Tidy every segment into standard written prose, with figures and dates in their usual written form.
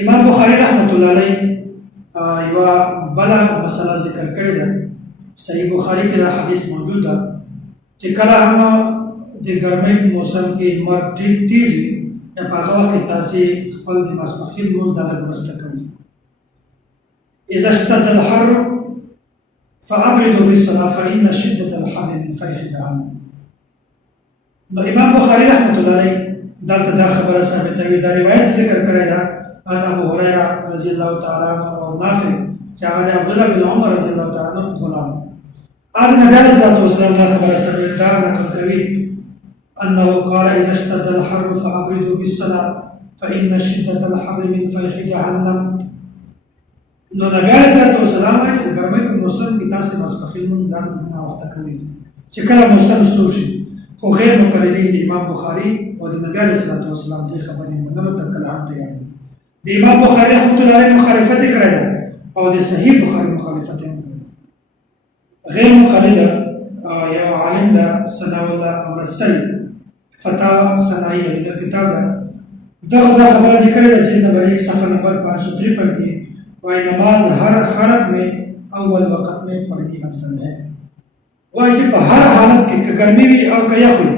امام بخاری رحمت الله علیه یو بلا مسله ذکر کړی ده. صحیح بخاری کې دا حدیث موجود ده چې کله هم د ګرمۍ په موسم کې لمر ډېر تیز وي، په هغه وخت کې تاسې خپل د ماسپښین لمونځ دا لږ وروسته کوئ. اذا اشتد الحر فابردوا بالصلاه فان شده الحر من فیح جهنم. نو امام بخاری رحمت الله علیه دلته دا خبره ثابتوي، دا روایت ذکر کړی ده عن ابو هريره رضي الله تعالى عنه او نافع چې هغه عبد الله بن عمر رضي الله تعالى عنه غلام. هذا النبي عليه الصلاه والسلام دا خبره ثابته نقل کوي انه قال اذا اشتد الحر فابردوا بالصلاه فان شده الحر من فیح جهنم. نو نبی عليه الصلاه والسلام چې ګرمۍ په موسم کې تاسو ماسپښین مونږ دا نه وخت کوي چې کله موسم سوړ شي، خو غیر مقلدین د امام بخاری او د نبی عليه الصلاه والسلام د خبرې منلو ته کله هم تیار دي. د امام بخاری رحمت الله علیه مخالفت کړی ده او د صحیح بخاری مخالفت یې کړی ده. غیر مقلد یو عالم ده ثناء الله امرتسری فتاوا ثنائیه د کتاب ده، دا خبره لیکلې ده چې نمبر 1 صفحه نمبر 553 کې وایي نماز ہر حالت میں اول وقت میں پڑھنی افضل ہے. وایي چې په هر حالت کې که ګرمي وي او که یخ وي،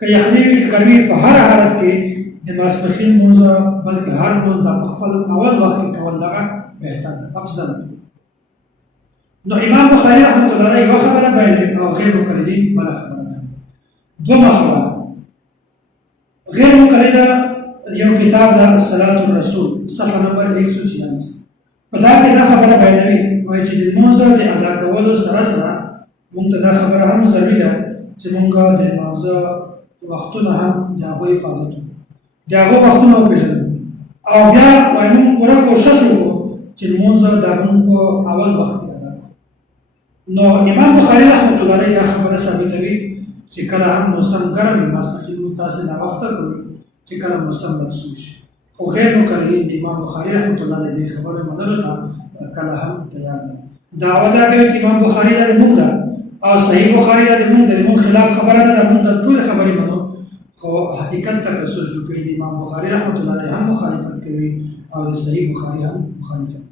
که یخني وي که ګرمي وي، په هر حالت کې د ماسپښین لمونځ بلکې هر لمونځ په خپل اول وخت کې کول دغه بهتر ده، افضل ده. نو امام بخاری رحمت الله علیه یوه خبره بیانوي او غیر مقلدین بله خبره بیانوي. دویمه خبره غیر مقلده یو کتاب ده صلات الرسول صفحه نمبر 146 په دا کې دا خبره بیانوي، وایي چې د لمونځ د ادا کولو سره سره مونږ ته دا خبره هم ضروري ده چې مونږ د لمانځه وختونه هم د هغوی حفاظت وکړو، د هغو وختونه وپېژنو او بیا وایي مونږ پوره کوشش وکړو چې لمونځ دا مونږ په اول وخت کې ادا کړو. نو امام بخاري رحمت الله علیه دا خبره ثابتوي چې کله هم موسم ګرم وي ماسپښین لمونځ تاسې ناوخته کوئ چې کله موسم سوړ شي، خو غیر مقلدین د امام بخاري رحمت الله علیه دې خبرې منلو ته کله هم تیار نه دي. دعوه دا کوي چې امام بخاري دا زموږ ده او صحیح بخاري دا زموږ د زموږ خلاف خبره نه ده، مونږ د ټولې خبرې منو، خو حقیقت ته که سوچ وکړئ د امام بخاري رحمت الله علیه هم مخالفت کوي او د صحیح بخاري هم مخالفت کوي.